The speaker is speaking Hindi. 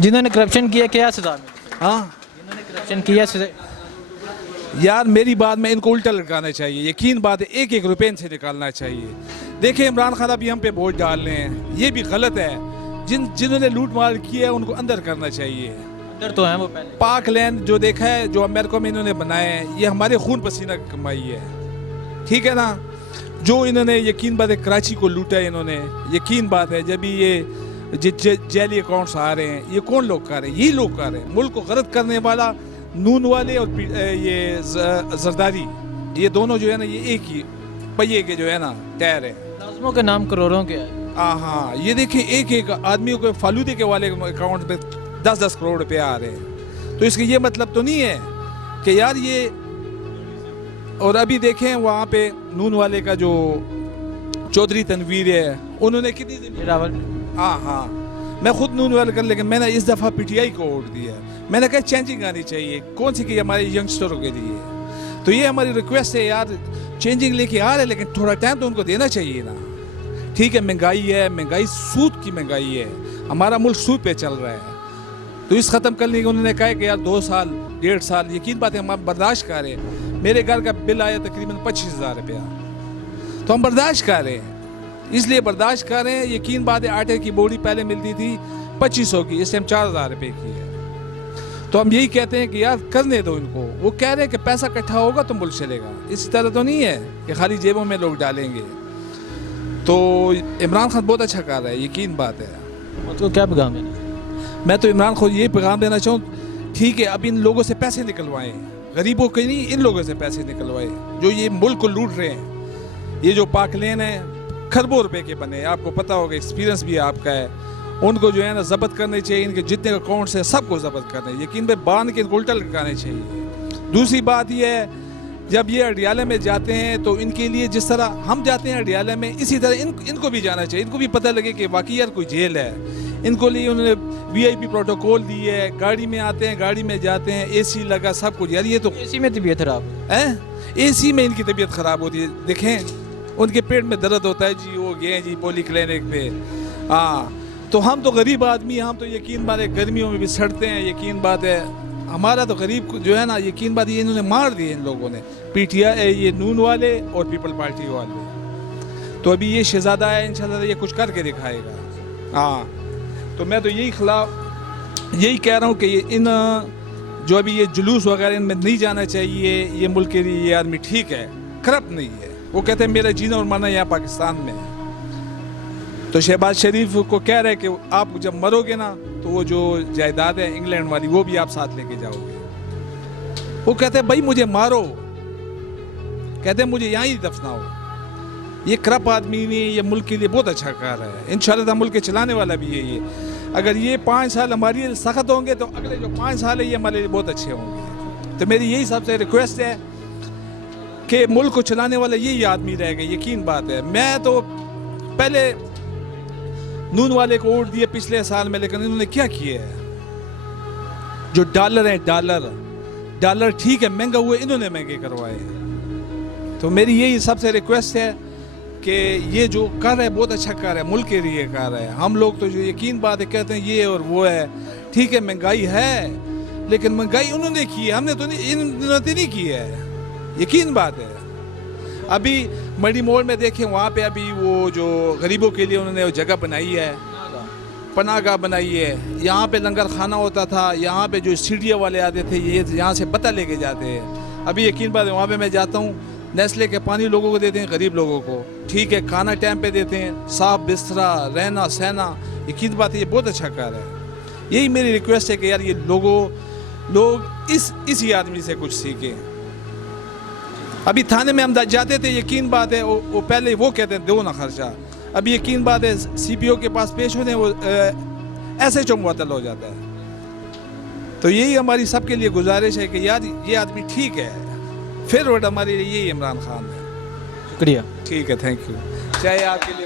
जिन्होंने करप्शन किया क्या सजा मिली? हाँ जिन्होंने करप्शन किया सजा यार, मेरी बात में इनको उल्टा लटकाना चाहिए। यकीन बात है, एक एक रुपये इनसे निकालना चाहिए। देखिए, इमरान खान अभी हम पे वोट डाल रहे हैं, ये भी गलत है। जिन्होंने लूट मार किया है उनको अंदर करना चाहिए। अंदर तो है वो पहले। पाक लैंड जो देखा है, जो अमेरिका में इन्होंने बनाए हैं, ये हमारे खून पसीना की कमाई है, ठीक है ना। जो इन्होंने यकीन बात है कराची को लूटा है इन्होंने, यकीन बात है जब ये जेली अकाउंट्स आ रहे हैं, ये कौन लोग कर रहे हैं? यही लोग कर रहे हैं। मुल्क को गलत करने वाला नून वाले और ये जरदारी, ये दोनों जो है ना, ये एक ही पहिए के जो है ना टायर है। मुलाजमों के नाम करोड़ों के हैं। हाँ, ये देखिए एक एक आदमी को फालूदे के वाले अकाउंट पे 10-10 करोड़ रुपए आ रहे हैं। तो इसका ये मतलब तो नहीं है कि यार ये। और अभी देखें वहाँ पे नून वाले का जो चौधरी तनवीर है, उन्होंने कितनी जमीन रावल। हाँ, मैं खुद नून वाले कर, लेकिन मैंने इस दफ़ा पीटीआई को वोट दिया। मैंने कहा चेंजिंग आनी चाहिए, कौन सी की हमारे यंगस्टरों के लिए। तो ये हमारी रिक्वेस्ट है यार, चेंजिंग लेके आ रहे, लेकिन थोड़ा टाइम तो उनको देना चाहिए ना। ठीक है, महंगाई है, महंगाई सूद की महंगाई है, हमारा मुल्क सूद पे चल रहा है। तो इस ख़त्म करने के उन्होंने कहा कि यार 2 साल 1.5 साल, यकीन बात है हम बर्दाश्त कर रहे हैं। मेरे घर का बिल आया तकरीबन 25,000 रुपया, तो हम बर्दाश्त कर रहे हैं, इसलिए बर्दाश्त कर रहे हैं। यकीन बात है आटे की बोरी पहले मिलती थी 2500 की, इस टाइम 4,000 रुपये की है। तो हम यही कहते हैं कि यार करने दो इनको। वो कह रहे हैं कि पैसा इकट्ठा होगा तो मुल्क चलेगा, इस तरह तो नहीं है कि खाली जेबों में लोग डालेंगे। तो इमरान खान बहुत अच्छा कर रहा है, यकीन बात है। उसको क्या पैगाम देना? मैं तो इमरान खान ये पैगाम देना चाहूँ, ठीक है, अब इन लोगों से पैसे निकलवाएं, गरीबों के नहीं, इन लोगों से पैसे निकलवाएं जो ये मुल्क को लूट रहे हैं। ये जो पाकलेन है खरबों रुपए के बने, आपको पता होगा, एक्सपीरियंस भी आपका है। उनको जो है ना जब्त करने चाहिए, इनके जितने अकाउंट्स हैं सबको जब्त करने, यकीन पे बांध के इनको उल्टा लटकाने चाहिए। दूसरी बात यह है, जब ये अडियाला में जाते हैं तो इनके लिए जिस तरह हम जाते हैं अडियाला में, इसी तरह इनको भी जाना चाहिए। इनको भी पता लगे कि वाकई यार कोई जेल है। इनको लिए उन्होंने VIP प्रोटोकॉल दी है, गाड़ी में आते हैं, गाड़ी में जाते हैं, AC लगा, सब कुछ। यार ये तो AC में तबीयत खराब है, AC में इनकी तबीयत खराब होती है। देखें उनके पेट में दर्द होता है जी, वो गए जी पोली क्लिनिक पे। हाँ, तो हम तो गरीब आदमी, हम तो यकीन बात है गर्मियों में भी सड़ते हैं। यकीन बात है हमारा तो गरीब जो है ना, यकीन बात ये इन्होंने मार दिए इन लोगों ने, PTI ये नून वाले और पीपल पार्टी वाले। तो अभी ये शहजादा है, इंशाल्लाह ये कुछ करके दिखाएगा। हाँ, तो मैं तो यही कह रहा हूँ कि इन जो अभी ये जुलूस वगैरह इनमें नहीं जाना चाहिए। ये मुल्क के लिए ये आदमी ठीक है, करप्ट नहीं है। वो कहते हैं मेरा जीना और मरना यहाँ पाकिस्तान में है। तो शहबाज शरीफ को कह रहे हैं कि आप जब मरोगे ना तो वो जो जायदाद है इंग्लैंड वाली, वो भी आप साथ लेके जाओगे। वो कहते हैं भाई मुझे मारो, कहते हैं मुझे यहाँ ही दफनाओ। ये करप्ट आदमी नहीं, ये मुल्क के लिए बहुत अच्छा कर रहा है। इंशाल्लाह मुल्क के चलाने वाला भी है ये। अगर ये 5 साल हमारे लिए सख्त होंगे तो अगले जो 5 साल है ये हमारे लिए बहुत अच्छे होंगे। तो मेरी यही सबसे रिक्वेस्ट है कि मुल्क को चलाने वाला यही आदमी रहेगा, यकीन बात है। मैं तो पहले नून वाले को वोट दिए पिछले साल में, लेकिन इन्होंने क्या किया है? जो डॉलर है, डॉलर ठीक है महंगा हुए, इन्होंने महंगे करवाए। तो मेरी यही सबसे रिक्वेस्ट है कि ये जो कर रहा है बहुत अच्छा कर रहा है, मुल्क के लिए कर रहा है। हम लोग तो जो यकीन बात है कहते हैं ये और वो है, ठीक है महंगाई है, लेकिन महंगाई उन्होंने की है, हमने तो नहीं की है, यकीन बात है। अभी मड़ी मोड़ में देखें, वहाँ पे अभी वो जो गरीबों के लिए उन्होंने वो जगह बनाई है, पनाहगाह बनाई है। यहाँ पे लंगर खाना होता था, यहाँ पे जो सीढ़ियाँ वाले आते थे ये यहाँ से पता लेके जाते हैं। अभी यकीन बात है वहाँ पे मैं जाता हूँ, नेस्ले के पानी लोगों को देते हैं, गरीब लोगों को, ठीक है, खाना टाइम पे देते हैं, साफ बिस्तरा, रहना सहना। यकीन बात है ये बहुत अच्छा कार्य है। यही मेरी रिक्वेस्ट है कि यार ये लोग इसी आदमी से कुछ सीखें। अभी थाने में हम जाते थे, यकीन बात है वो पहले वो कहते हैं दो ना खर्चा। अभी यकीन बात है CPO के पास पेश होने वो SHO मुअत्तल हो जाता है। तो यही हमारी सबके लिए गुजारिश है कि यार ये आदमी ठीक है, फिर वोट हमारे लिए यही इमरान खान है। शुक्रिया। ठीक है, थैंक यू। चाहे आपके लिए